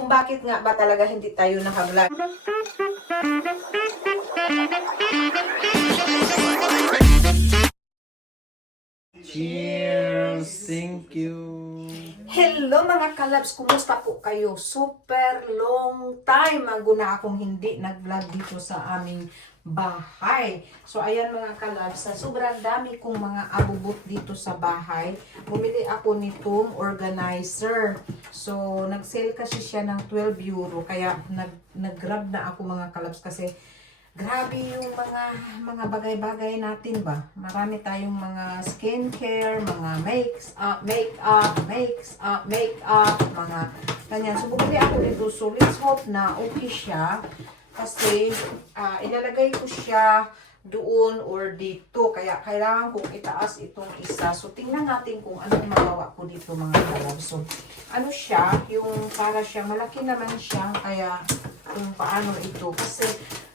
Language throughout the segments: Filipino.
kung bakit nga ba talaga hindi tayo naka-vlog. Cheers! Thank you! Hello mga kalabs! Kumusta po kayo? Super long time ago na akong hindi nag-vlog dito sa aming bahay. So ayan mga kalabs, sa sobrang dami kong mga abubot dito sa bahay, bumili ako nitong organizer. So nag-sale kasi siya ng 12 euro, kaya nag-grab na ako mga kalabs kasi grabe yung mga bagay-bagay natin ba. Marami tayong mga skincare, mga makeup, mga ganyan. So bumili ako nito. So let's hope na okay siya. Kasi ilalagay ko siya doon or dito. Kaya kailangan kong itaas itong isa. So tingnan natin kung anong magawa ko dito mga kalab. So ano siya, yung para siya, malaki naman siya. Kaya kung paano ito. Kasi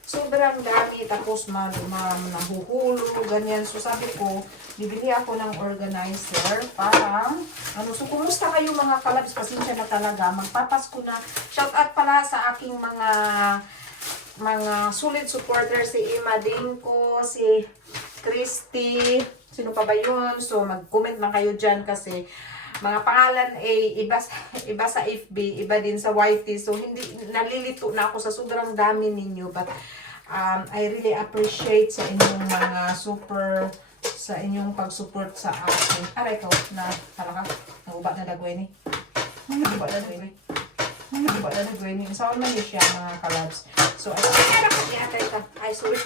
sobrang dami, tapos nahuhulog, ganyan. So sabi ko, bibili ako ng organizer, parang, so kumusta kayo mga kalabs? Pasensya na talaga, magpapasko na. Shout out pala sa aking mga solid supporters, si Ima Dinko, si Christy, sino pa ba yun? So mag-comment lang kayo dyan kasi mga pangalan iba sa FB, iba din sa YT. So hindi nalilito na ako sa sobrang dami ninyo, but I really appreciate sa inyong mga sa inyong pag-support sa akin. Aray ko na halaka, naguba na dagway ni. Naguba na dagway ni. Naguba na dagway ni. Saan man siya mga kalabs. So ay sorry.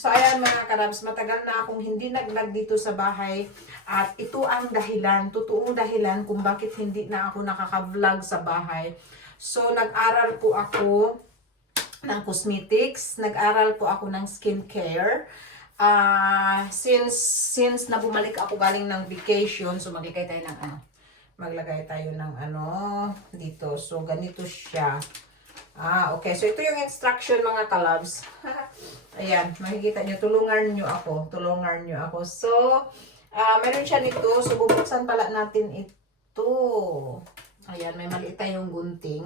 So ayan mga karabs, matagal na akong hindi nag-vlog dito sa bahay at ito ang dahilan, totoong dahilan kung bakit hindi na ako nakaka-vlog sa bahay. So nag-aral po ako ng cosmetics, nag-aral po ako ng skincare. Since na bumalik ako galing ng vacation, so maglagay tayo ng maglagay tayo ng dito. So ganito siya. Okay. So, ito yung instruction mga kalabs. Ayan, makikita nyo. Tulungan nyo ako. So, meron siya nito. So, bubuksan pala natin ito. Ayan, may maliit tayong gunting.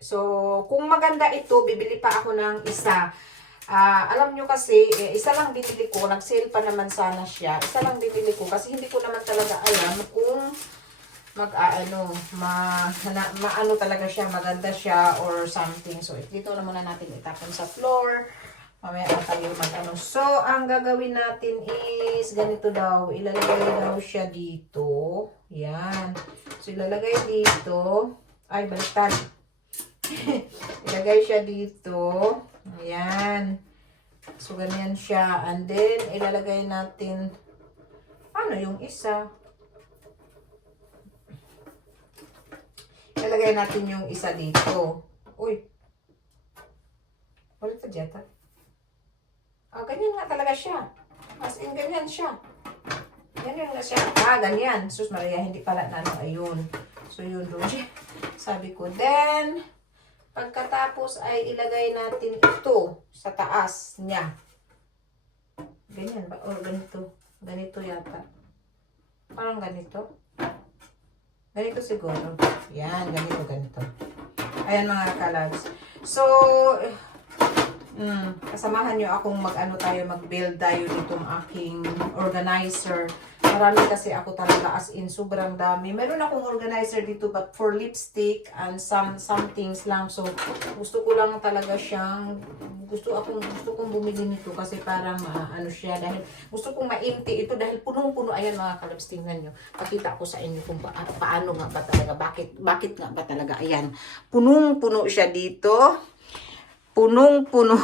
So, kung maganda ito, bibili pa ako ng isa. Alam nyo kasi, isa lang binili ko. Nag-sale pa naman sana siya. Isa lang binili ko kasi hindi ko naman talaga alam kung maano talaga siya, maganda siya or something. So, dito na muna natin itapon sa floor. Mamaya tayo So, ang gagawin natin is ganito daw. Ilalagay daw siya dito. Yan. So, ilalagay dito. Ay, baliktad. Ilagay siya dito. Ayan. So, ganyan siya. And then, ilalagay natin yung isa. Ilagay natin yung isa dito. Uy. Wala ito dyan. Ganyan nga talaga siya. As in, ganyan siya. Ganyan nga siya. Ganyan. Sus Maria, hindi pala na ayun. So, yun doon siya. Sabi ko. Then, pagkatapos ay ilagay natin ito sa taas niya. Ganyan ba? O ganito. Ganito yata. Parang ganito. Ganito siguro. Yan, ganito. Ayan mga kalabs. So, kasamahan nyo akong mag-build tayo nitong aking organizer. Marami kasi ako talaga, as in, sobrang dami. Meron akong organizer dito, but for lipstick and some things lang. So, gusto ko lang talaga siyang, gusto kong bumili nito kasi parang siya, dahil gusto kong ma-empty ito dahil punong-puno. Ayan mga kalabs, tingnan nyo. Pakita ko sa inyo kung paano nga ba talaga, bakit nga ba talaga. Ayan, punong-puno siya dito. Punong-puno.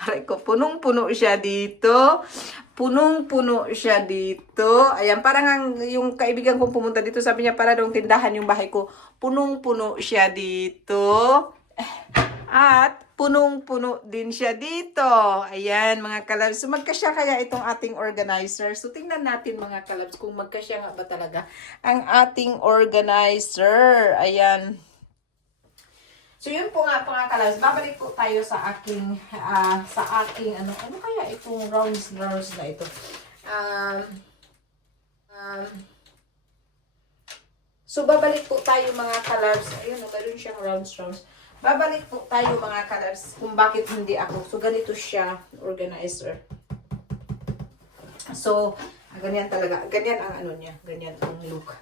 Aray ko, punong-puno siya dito. Punong-puno siya dito. Ayan, parang yung kaibigan kong pumunta dito, sabi niya, para daw tindahan yung bahay ko. Punong-puno siya dito. At punong-puno din siya dito. Ayan, mga kalabs. So, magkasya kaya itong ating organizer. So, tingnan natin mga kalabs kung magkasya nga ba talaga ang ating organizer. Ayan. So, yun po nga mga kalabs. Babalik po tayo sa aking, ano kaya itong rounds na ito. So, babalik po tayo mga kalabs. Ayun, meron siyang rounds. Babalik po tayo mga kalabs kung bakit hindi ako. So, ganito siya, organizer. So, ganyan talaga. Ganyan ang ano niya. Ganyan ang look.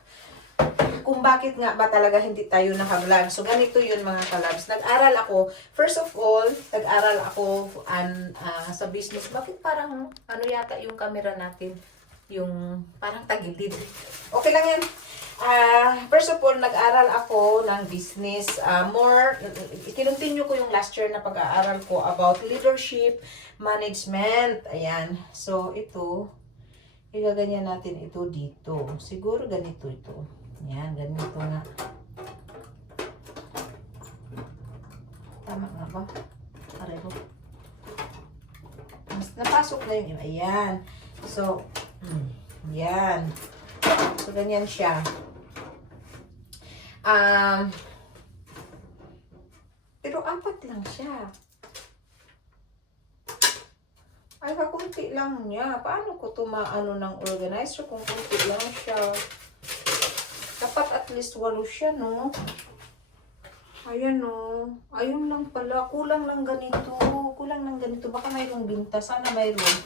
Kung bakit nga ba talaga hindi tayo naka-vlog. So, ganito yun mga kalabs. Nag-aral ako, first of all, nag-aral ako sa business. Bakit parang, ano yata yung camera natin? Yung parang tagilid. Okay lang yan. First of all, nag-aral ako ng business. Kinontinue ko yung last year na pag-aaral ko about leadership, management. Ayan. So, ito, igaganyan natin ito dito. Siguro ganito ito. Yan, ganito nga. Tama nga ba? Pareho. Mas napasok na yung ayan. So, yan. So, ganyan siya. Pero apat lang siya. Ay, kakunti lang niya. Paano ko ito maano ng organizer kung kunti lang siya? Dapat at least 8 siya, no? Ayan, no? Ayun lang pala. Kulang lang ganito. Kulang lang ganito. Baka mayroong binta. Sana mayroon.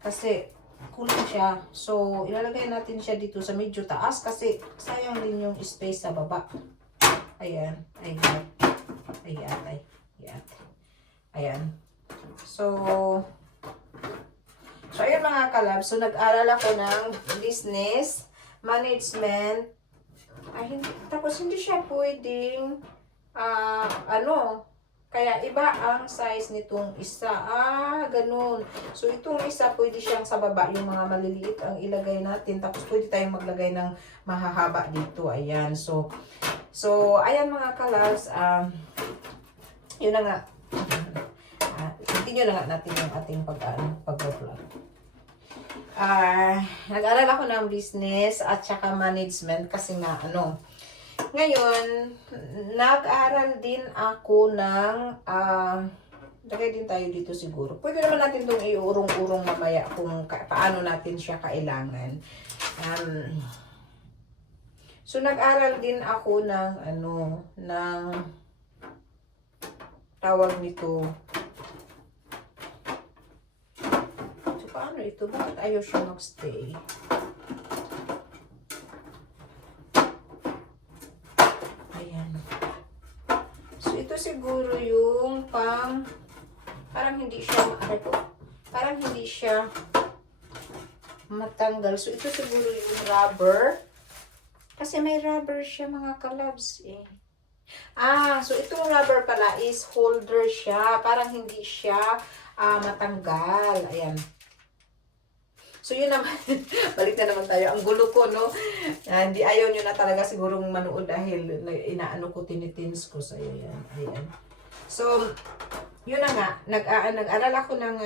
Kasi, kulang siya. So, ilalagay natin siya dito sa medyo taas. Kasi, sayang din yung space sa baba. Ayan. Ayan. Ayan. Ayan. Ayan. So, ayan mga kalab. So, nag-aral ako ng business management. Tapos hindi siya pwedeng kaya iba ang size nitong isa. Ganun. So, itong isa pwede siyang sa baba, yung mga maliliit ang ilagay natin. Tapos pwede tayong maglagay ng mahahaba dito. Ayan. So ayan mga kalabs. Yun na nga. Continue na nga natin yung ating pag-vlog. Nag-aral ako ng business at saka management kasi nga ngayon nag-aral din ako ng lagay din tayo dito siguro. Pwede naman natin itong iurong-urong mamaya kung paano natin siya kailangan. So nag-aral din ako ng ng tawag nito. Paano ito? Bakit ayaw siya mag-stay? Ayan. So, ito siguro yung parang hindi siya, parang hindi siya matanggal. So, ito siguro yung rubber. Kasi may rubber siya mga kalabs eh. So itong rubber pala is holder siya. Parang hindi siya matanggal. Ayan. So, yun naman. Balik na naman tayo. Ang gulo ko, no? Hindi ayaw nyo na talaga sigurong manood dahil inaano ko, tinitins ko. So, ayan. So, yun na nga. Nag-aral ako ng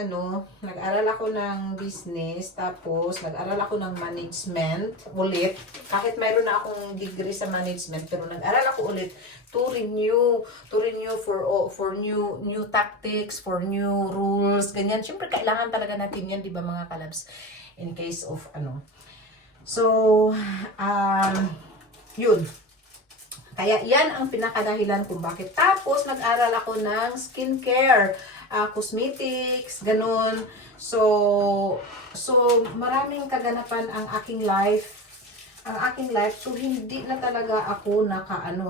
nag-aral ako ng business. Tapos, nag-aral ako ng management ulit. Kahit mayroon na akong degree sa management. Pero nag-aral ako ulit to renew for new tactics, for new rules, ganyan. Siyempre, kailangan talaga natin yan, di ba mga kalabs? In case of So, yun. Kaya yan ang pinakadahilan kung bakit. Tapos, nag-aral ako ng skincare, cosmetics, ganun. So, maraming kaganapan ang aking life. So, hindi na talaga ako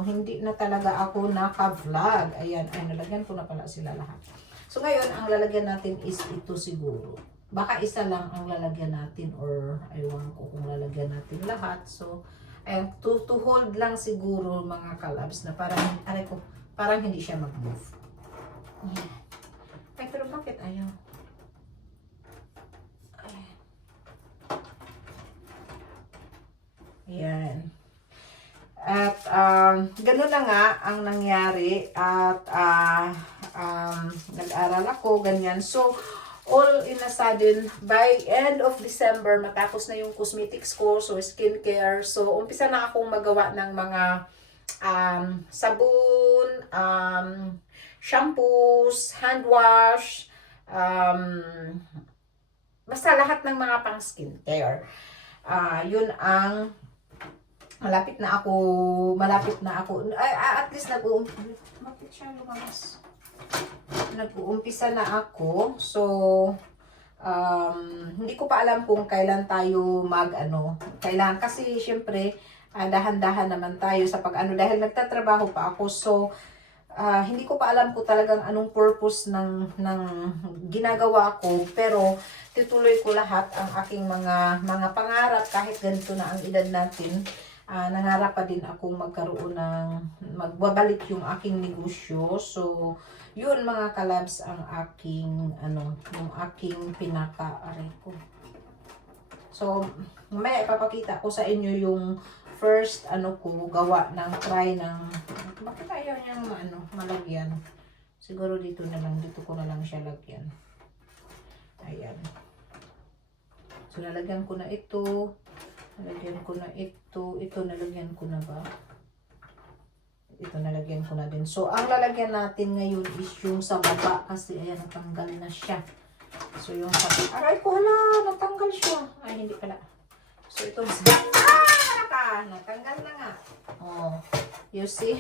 hindi na talaga ako naka-vlog. Ayan, nalagyan ko na pala sila lahat. So, ngayon, ang lalagyan natin is ito siguro. Baka isa lang ang lalagyan natin or aywan ko kung lalagyan natin lahat. So, ayan, to hold lang siguro mga kalabs na parang hindi siya mag-move. Ayan. Ay, pero bakit ayaw? Ayan. At gano'n na nga ang nangyari at nag-aral ako, ganyan. So, all in a sudden, by end of December, matapos na yung cosmetics ko, so skincare. So, umpisa na akong magawa ng mga sabon, shampoos, hand wash, basta lahat ng mga pang skincare. Yun ang malapit na ako. Ay, at least malapit siya lumabas. Nag-uumpisa na ako. So, hindi ko pa alam kung kailan tayo kailan kasi syempre dahan-dahan naman tayo sa pag-ano dahil nagtatrabaho pa ako. So, hindi ko pa alam ko talagang anong purpose ng ginagawa ko, pero tutuloy ko lahat ang aking mga pangarap kahit ganito na ang edad natin. Nangarap pa din akong magbabalik yung aking negosyo. So, yun mga kalabs ang aking yung aking pinaka-aray ko. So, mamaya ipapakita ko sa inyo yung first gawa ng try ng bakit ayaw niyang malagyan. Siguro dito ko na lang siya lagyan. Ayan. So, nalagyan ko na ito. Nalagyan ko na ito. Ito, nalagyan ko na ba? Ito, nalagyan ko na din. So, ang lalagyan natin ngayon is yung sa baba. Kasi, ayan, natanggal na siya. So, yung sa baba. Aray ko, hala, natanggal siya. Ay, hindi pala. So, ito. Natanggal na nga. Oh, you see?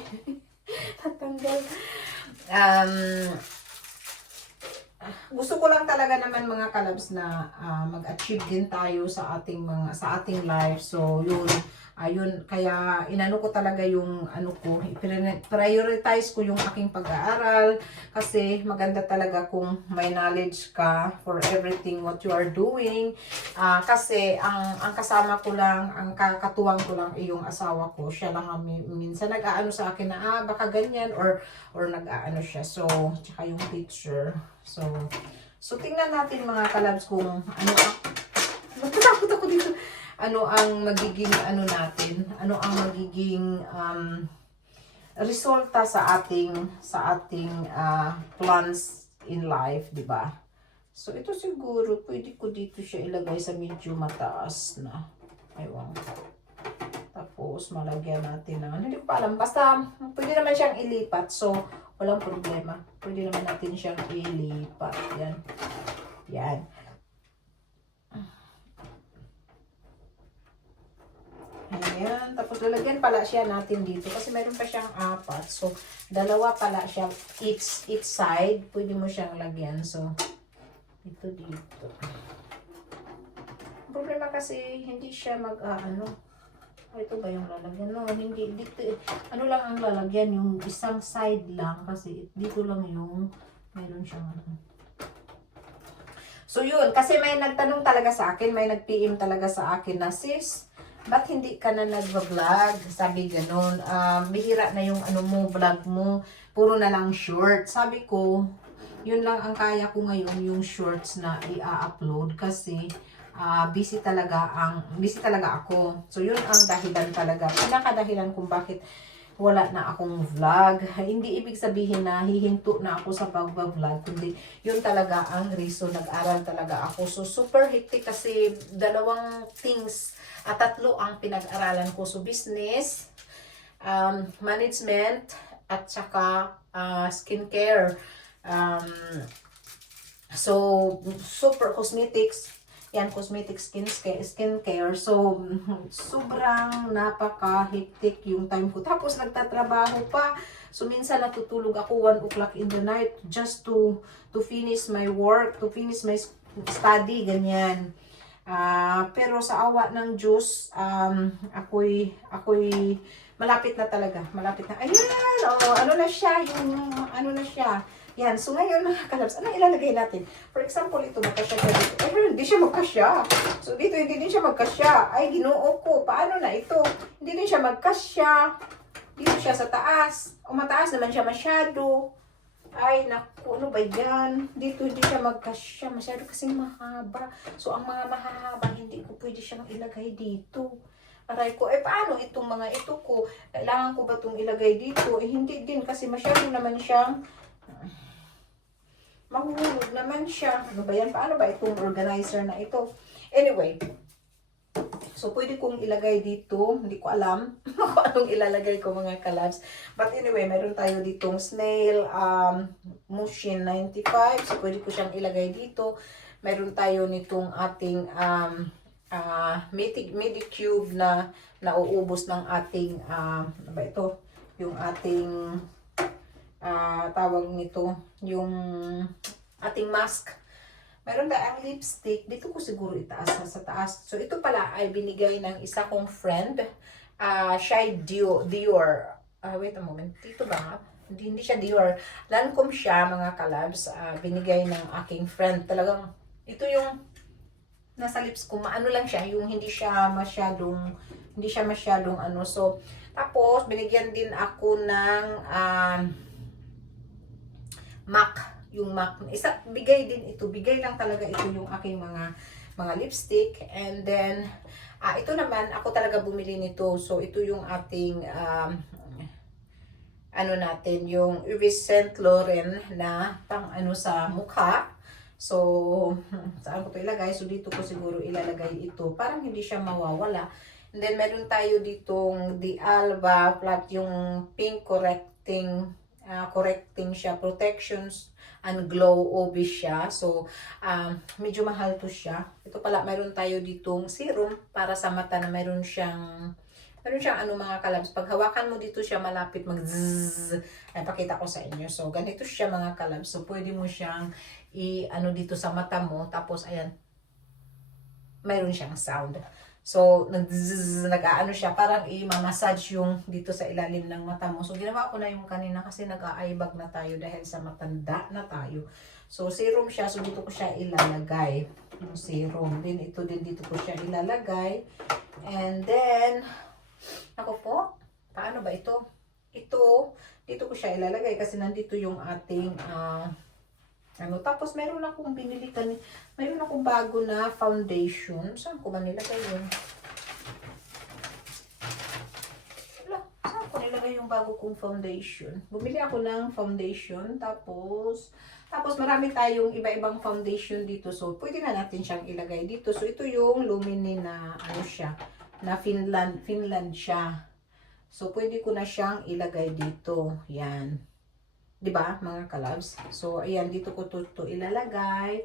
Natanggal. Gusto ko lang talaga naman mga kalabs na mag-achieve din tayo sa ating life. So yun kaya inano ko talaga yung prioritize ko yung aking pag-aaral kasi maganda talaga kung may knowledge ka for everything what you are doing. Kasi ang kasama ko lang, ang kakatuwang ko lang yung asawa ko. Siya lang minsan nag-aano sa akin na baka ganyan or nag-aano siya. So tsaka yung teacher. So tingnan natin mga kalabs kung natatakot ako dito. Ano ang magiging natin? Ano ang magiging resulta sa ating plans in life, di ba? So ito siguro pwede ko dito siya ilagay sa medyo mataas na. Aywan. Tapos malagyan natin ng hindi ko pa alam, basta pwede naman siyang ilipat. So walang problema. Pwede naman natin siyang ilipat. Yan. Yan. Ayan. Tapos lalagyan pala siya natin dito. Kasi meron pa siyang 4. So, dalawa pala siya each side. Pwede mo siyang lagyan. So, ito dito. Problema kasi hindi siya ito ba yung lalagyan? No, hindi. Dito, lang ang lalagyan? Yung isang side lang. Kasi dito lang yung meron siyang So, yun. Kasi may nagtanong talaga sa akin. May nag-PM talaga sa akin na, sis, ba't hindi ka na nag-vlog? Sabi ganun. Bihira na yung vlog mo. Puro na lang short. Sabi ko, yun lang ang kaya ko ngayon, yung shorts na i-upload. Kasi, busy talaga ako. So, yun ang dahilan talaga. Pinakadahilan kung bakit wala na akong vlog. Hindi ibig sabihin na hihinto na ako sa pag-vlog. Kundi, yun talaga ang reason. Nag-aral talaga ako. So, super hectic kasi 2 things at 3 ang pinag-aralan ko. So, business, management, at saka skincare. So, super cosmetics. Yan, cosmetics, skincare. So, sobrang napaka-hectic yung time ko. Tapos, nagtatrabaho pa. So, minsan natutulog ako 1 o'clock in the night just to finish my work, to finish my study, ganyan. Pero sa awa ng Diyos, ako'y malapit na talaga. Malapit na. Ayan! Ano na siya? Ano na siya? Yan. So, ngayon mga kalabs, ano ilalagay natin? For example, ito, magkasya siya dito. Hindi siya magkasya. So, dito, hindi din siya magkasya. Ay, ginoo ko. Paano na ito? Hindi din siya magkasya. Dito siya sa taas. O, mataas naman siya masyado. Ay, naku, ano ba yan? Dito, hindi siya magkasya. Masyado kasing mahaba. So, ang mga mahahaba, hindi ko pwede siyang ilagay dito. Aray ko, paano itong mga ito ko? Kailangan ko ba itong ilagay dito? Hindi din kasi masyado naman siyang mahuhulog naman siya. Ano ba yan? Paano ba itong organizer na ito? Anyway, so pwede kong ilagay dito. Hindi ko alam kung anong ilalagay ko mga kalabs. But anyway, meron tayo ditong snail Mushin 95. So pwede ko siyang ilagay dito. Meron tayo nitong ating Medicube na nauubos ng ating, ano ba ito? Yung ating, tawag nito, yung ating mask. Meron na ang lipstick. Dito ko siguro itaas na sa taas. So, ito pala ay binigay ng isa kong friend. Siya ay Dior. Wait a moment. Dito ba? Hindi siya Dior. Lancome siya, mga kalabs. Binigay ng aking friend. Talagang, ito yung nasa lips ko. Maano lang siya. Yung hindi siya masyadong ano. So, tapos, binigyan din ako ng MAC. Yung MAC. Bigay din ito. Bigay lang talaga ito yung aking mga lipstick. And then, ito naman, ako talaga bumili nito. So, ito yung ating, ano natin, yung Yves Saint Laurent na pang ano sa mukha. So, saan ko ito ilagay? So, dito ko siguro ilalagay ito. Parang hindi siya mawawala. And then, meron tayo ditong The Alba flat, yung pink correcting siya, protections and glow OB siya. So, medyo mahal to siya. Ito pala, meron tayo ditong serum para sa mata na meron siyang ano mga kalabs. Pag hawakan mo dito siya, malapit mag-zzz. Ay, pakita ko sa inyo. So, ganito siya mga kalabs. So, pwede mo siyang i-ano dito sa mata mo. Tapos, ayan, mayroon siyang sound. So, nag-aano siya, parang i-massage yung dito sa ilalim ng mata mo. So, ginawa ko na yung kanina kasi nag-a-eyebag na tayo dahil sa matanda na tayo. So, serum siya. So, dito ko siya ilalagay. Yung serum. Then, ito din dito ko siya ilalagay. And then, ako po, paano ba ito? Ito, dito ko siya ilalagay kasi nandito yung ating, tapos meron akong binili meron akong bago na foundation. Saan ko ba nilagay yun? Saan ko nilagay yung bago kong foundation? Bumili ako ng foundation, tapos marami tayong iba-ibang foundation dito. So, pwede na natin siyang ilagay dito. So, ito yung Lumini na, ano siya, na Finland siya. So, pwede ko na siyang ilagay dito. Yan. 'Di ba, mga kalabs? So, ayan, dito ko to ilalagay.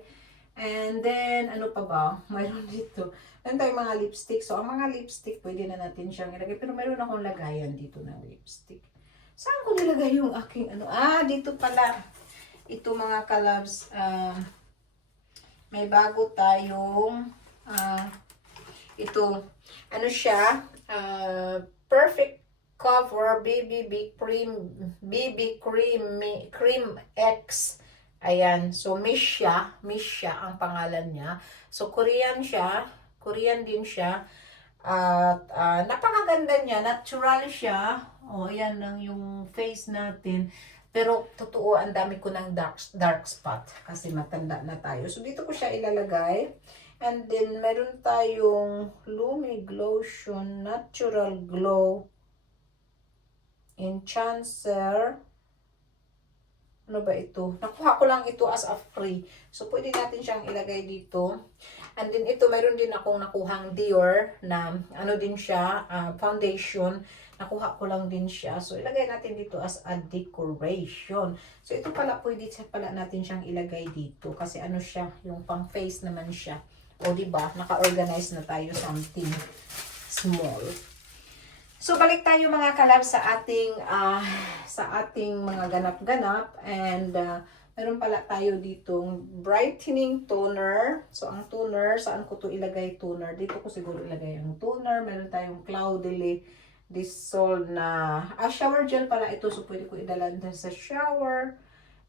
And then, ano pa ba? Mayroon dito. Meron tayong mga lipstick. So, ang mga lipstick, pwede na natin siyang ilagay. Pero meron akong lagayan dito ng lipstick. Saan ko nilagay yung aking, dito pala. Ito, mga kalabs, may bago tayong, ito, ano siya, Perfect Cover BB Cream X. Ayan. So, Misha ang pangalan niya. So, Korean din siya. At napakaganda niya. Natural siya. Ayan lang yung face natin. Pero, totoo, ang dami ko ng dark spot. Kasi matanda na tayo. So, dito ko siya ilalagay. And then, meron tayong Lumi Glotion Natural Glow Enhancer. Ano ba ito? Nakuha ko lang ito as a free. So, pwede natin siyang ilagay dito. And then, ito, mayroon din akong nakuhang Dior na, ano din siya, foundation. Nakuha ko lang din siya. So, ilagay natin dito as a decoration. So, ito pala, pwede pala natin siyang ilagay dito. Kasi ano siya, yung pang face naman siya. O, diba? Naka-organize na tayo something small. So, balik tayo mga kalab sa ating mga ganap-ganap. And, meron pala tayo ditong brightening toner. So, ang toner, saan ko to ilagay toner? Dito ko siguro ilagay ang toner. Meron tayong Cloudily Dissolve na, shower gel pala ito. So, pwede ko idala din sa shower.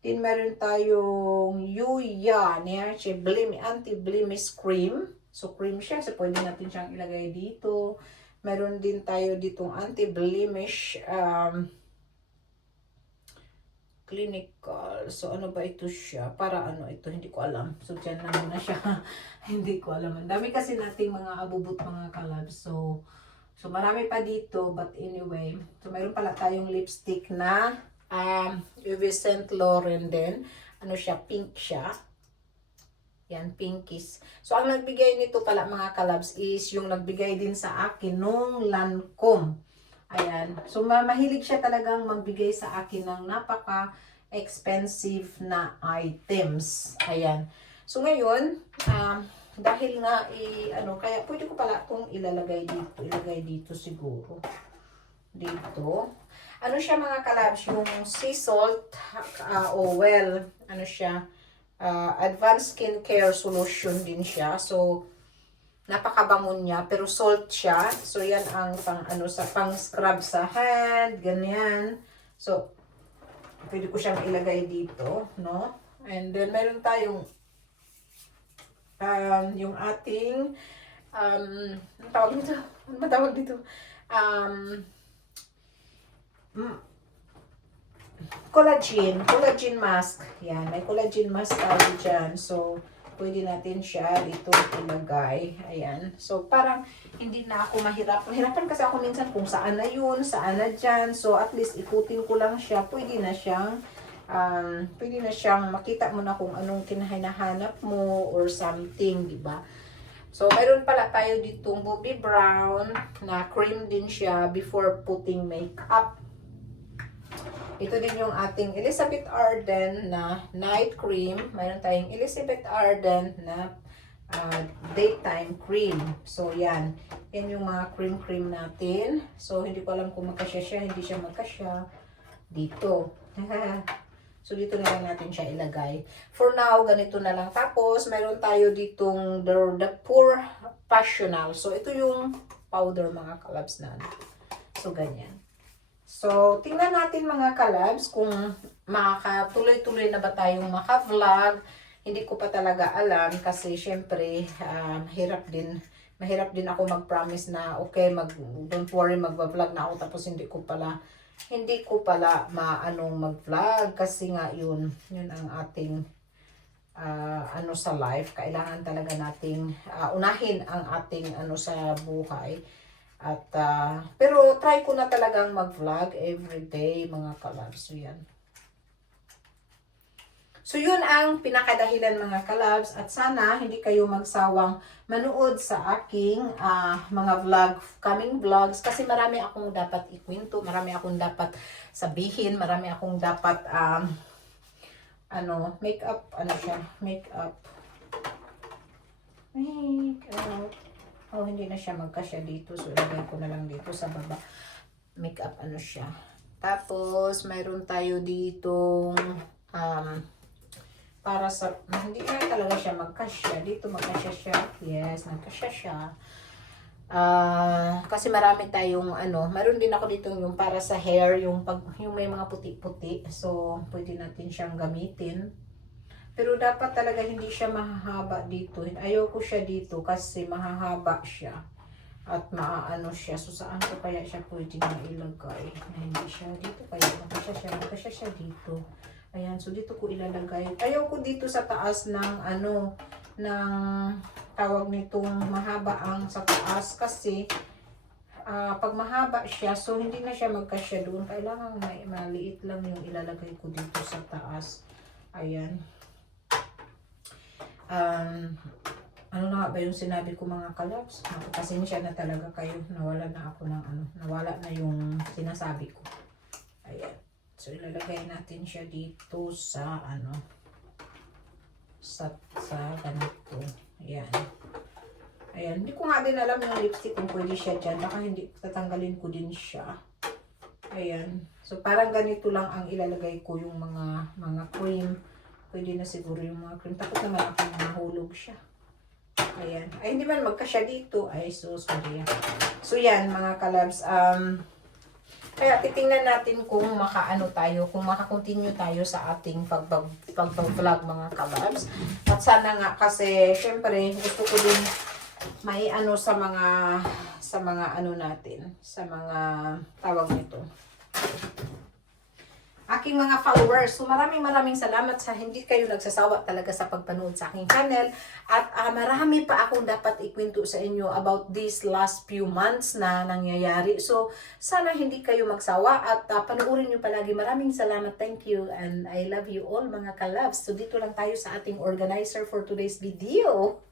Then, meron tayong Yuya Anti-Blemish Cream. So, cream siya. So, pwede natin siyang ilagay dito. Meron din tayo ditong anti-blemish clinical. So, ano ba ito siya? Para ano ito? Hindi ko alam. So, dyan na muna siya. Hindi ko alam. Ang dami kasi nating mga abubot, mga kalab. So, marami pa dito. But anyway. So, meron pala tayong lipstick na Yves Saint Laurent din. Ano siya? Pink siya. Yan, pinkies. So, ang nagbigay nito pala mga kalabs is yung nagbigay din sa akin nung Lancome. Ayan. So, mahilig siya talagang magbigay sa akin ng napaka-expensive na items. Ayan. So, ngayon, dahil nga, kaya pwede ko pala itong ilalagay dito. Ilagay dito siguro. Dito. Ano siya mga kalabs? Yung sea salt oil. Ano siya? Advanced skincare solution din siya. So, napakabango niya. Pero salt siya. So, yan ang pang scrub sa hand. Ganyan. So, pwede ko siyang ilagay dito. No? And then, meron tayong yung ating ano tawag dito? Ano ba tawag dito? Collagen mask. Yan, may collagen mask tayo dyan. So, pwede natin siya dito ilagay. Ayan. So, parang hindi na ako mahirapan kasi ako minsan kung saan na yun, saan na dyan. So, at least ikutin ko lang siya. Pwede na siyang makita mo na kung anong kinahinahanap mo or something, di ba? So, mayroon pala tayo ditong Bobbi Brown na cream din siya before putting makeup. Ito din yung ating Elizabeth Arden na night cream. Mayroon tayong Elizabeth Arden na daytime cream. So, yan. Yan yung mga cream natin. So, hindi ko alam kung magkasya siya. Hindi siya magkasya. Dito. So, dito na lang natin siya ilagay. For now, ganito na lang. Tapos, mayroon tayo ditong The Pure Passional. So, ito yung powder mga kalabs na. So, ganyan. So, tingnan natin mga kalabs kung makakatuloy-tuloy na ba tayong maka-vlog. Hindi ko pa talaga alam kasi syempre, mahirap din ako mag-promise na okay, don't worry, mag-vlog na ako tapos hindi ko pala mag-vlog kasi nga yun ang ating sa life. Kailangan talaga nating unahin ang ating sa buhay. At pero try ko na talagang mag-vlog everyday mga kalabs. So yan. So yun ang pinakadahilan mga kalabs at sana hindi kayo magsawang manood sa aking mga coming vlogs kasi marami akong dapat ikwento, marami akong dapat sabihin, marami akong dapat makeup, makeup. Oh, hindi na siya magkasya dito. So ilagay ko na lang dito sa baba. Makeup siya. Tapos mayroon tayo ditong para sa, hindi na talaga siya magkasya. Dito magkasya siya. Yes, magkasya siya. Kasi marami tayong mayroon din ako dito yung para sa hair, yung may mga puti-puti. So, pwede natin siyang gamitin. Pero dapat talaga hindi siya mahahaba dito. Ayoko siya dito kasi mahahaba siya. At maaano siya. So, saan ko kaya siya pwede na ilagay? Na hindi siya dito. Kaya magkasya siya dito. Ayan, so dito ko ilalagay. Ayaw ko dito sa taas ng ng tawag nitong mahaba ang sa taas kasi pag mahaba siya, so hindi na siya magkasya doon. Kailangan maliit lang yung ilalagay ko dito sa taas. Ayan. Ano na ba yung sinabi ko mga kalabs? Pasensya na talaga kayo. Nawala na ako ng nawala na yung sinasabi ko. Ayan. So, ilalagay natin siya dito sa sa ganito. Ayan. Ayan. Hindi ko nga din alam yung lipstick kung pwede siya dyan. Baka hindi, tatanggalin ko din siya. Ayan. So, parang ganito lang ang ilalagay ko yung mga cream. Pwede na siguro yung mga cream. Takot naman akong mahulog siya. Ayan. Ay, hindi man magkasya dito. Ay, so, sorry. So, yan, mga kalabs. Kaya titingnan natin kung kung makakontinue tayo sa ating pag-vlog mga kalabs. At sana nga kasi syempre gusto ko din may sa mga natin, sa mga tawag nito. Aking mga followers. So maraming salamat sa hindi kayo nagsasawa talaga sa pagpanood sa aking channel. At marami pa akong dapat ikwento sa inyo about these last few months na nangyayari. So sana hindi kayo magsawa at panoorin nyo palagi. Maraming salamat. Thank you. And I love you all mga kalabs. So dito lang tayo sa ating organizer for today's video.